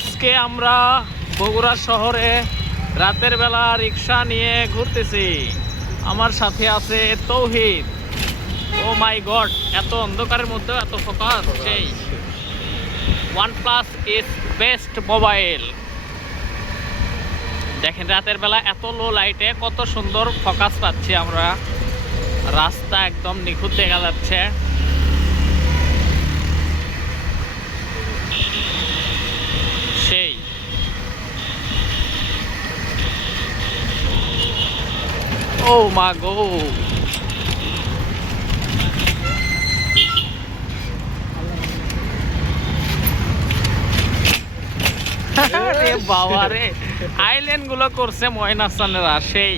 আজকে আমরা বগুড়া শহরে রাতের বেলা রিক্সা নিয়ে ঘুরতেছি। আমার সাথে আছে তৌহিদ। ও মাই গড, এত অন্ধকারের মধ্যে এত ফোকাস! সেই OnePlus ইজ বেস্ট মোবাইল। দেখেন রাতের বেলা এত লো লাইটে কত সুন্দর ফোকাস পাচ্ছি আমরা। রাস্তা একদম নিখুঁত দেখা যাচ্ছে। সেই ও মা গো, রে বাবা রে, আইল্যান্ড গুলো করছে ময়নাসানেরা। সেই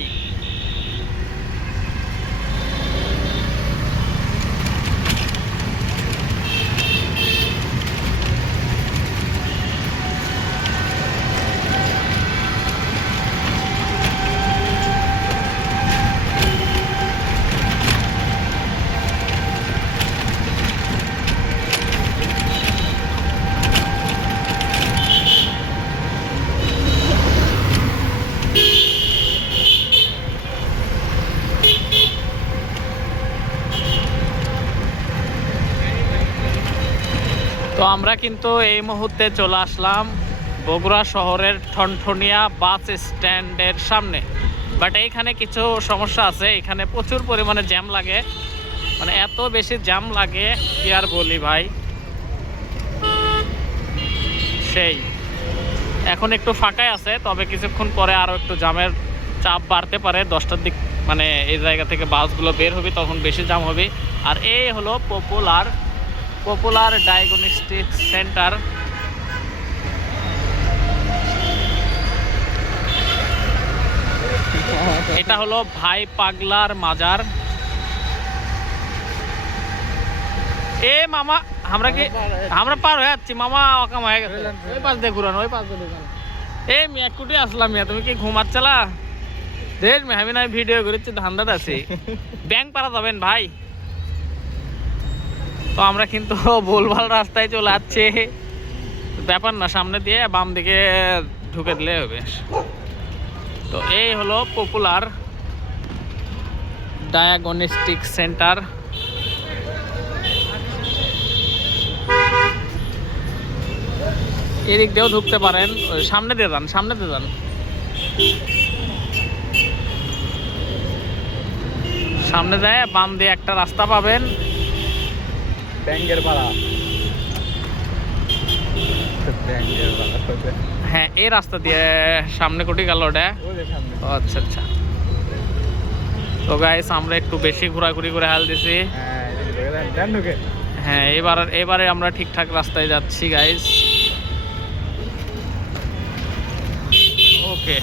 তো আমরা কিন্তু এই মুহূর্তে চলে আসলাম বগুড়া শহরের ঠনঠনিয়া বাস স্ট্যান্ডের সামনে। বাট এইখানে কিছু সমস্যা আছে, এখানে প্রচুর পরিমাণে জ্যাম লাগে, মানে এত বেশি জ্যাম লাগে কি আর বলি ভাই। সেই এখন একটু ফাঁকাই আছে, তবে কিছুক্ষণ পরে আরও একটু জ্যামের চাপ বাড়তে পারে। 10টার দিক মানে এই জায়গা থেকে বাসগুলো বের হবে, তখন বেশি জ্যাম হবে। আর এই হলো পপুলার ডায়াগনস্টিক সেন্টার। এটা হলো ভাই পাগলার মাজার। এ মামা, আমরা পার হয়ে যাচ্ছি মামা, অকাম হয়ে গেছে। ওই পাশ দিয়ে ঘুরানো, ওই পাশ দিয়ে। এ মিয়া কুটি আসলাম মিয়া, তুমি কি ঘুমাচ্ছলা? দেখ মিয়া, আমি না ভিডিও করেছি, ধান্দাত আছি। ব্যাংক পাড়া যাবেন ভাই? তো আমরা কিন্তু ভুলভাল রাস্তায় চলে যাচ্ছি। ব্যাপার না, সামনে দিয়ে বাম দিকে ঢুকে দিলে হবে। তো এই হলো পপুলার ডায়াগনস্টিক সেন্টার। এদিক দিয়েও ঢুকতে পারেন, সামনে দিয়ে যান, সামনে দিয়ে যান। সামনে যায় বাম দিয়ে একটা রাস্তা পাবেন, ব্যাংকের ভাড়া। হ্যাঁ এই রাস্তা দিয়ে সামনে কোটি গেল ওটা। ও আচ্ছা আচ্ছা। তো গাইস আমরা একটু বেশি ঘোরাঘুরি করে হাল দিছি। হ্যাঁ এবারে আমরা ঠিকঠাক রাস্তায় যাচ্ছি গাইস। ওকে,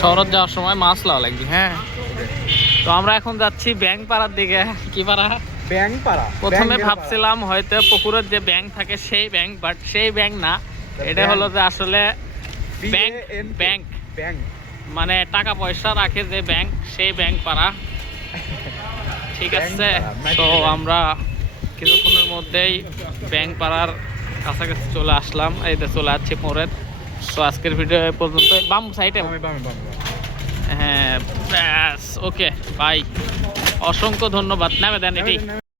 শহর যাওয়ার সময় মাছ লাওয়া লাগবে। হ্যাঁ, তো আমরা এখন যাচ্ছি ব্যাংক পাড়ার দিকে। কি পাড়া? ব্যাংক পাড়া। প্রথমে ভাবছিলাম হয়তো পুকুরের যে ব্যাংক থাকে সেই ব্যাংক, বাট সেই ব্যাংক না, এটা হলো যে আসলে ব্যাংক মানে টাকা পয়সা রাখে যে ব্যাংক, সেই ব্যাংক পাড়া। ঠিক আছে, তো আমরা কিছুক্ষণের মধ্যেই ব্যাংক পাড়ার কাছাকাছি চলে আসলাম। এই তো চলে যাচ্ছি পরে। তো আজকের ভিডিও এই পর্যন্ত। বাম সাইডে, হ্যাঁ ব্যাস, ওকে বাই। অসংখ্য ধন্যবাদ। নামে দেন এটি।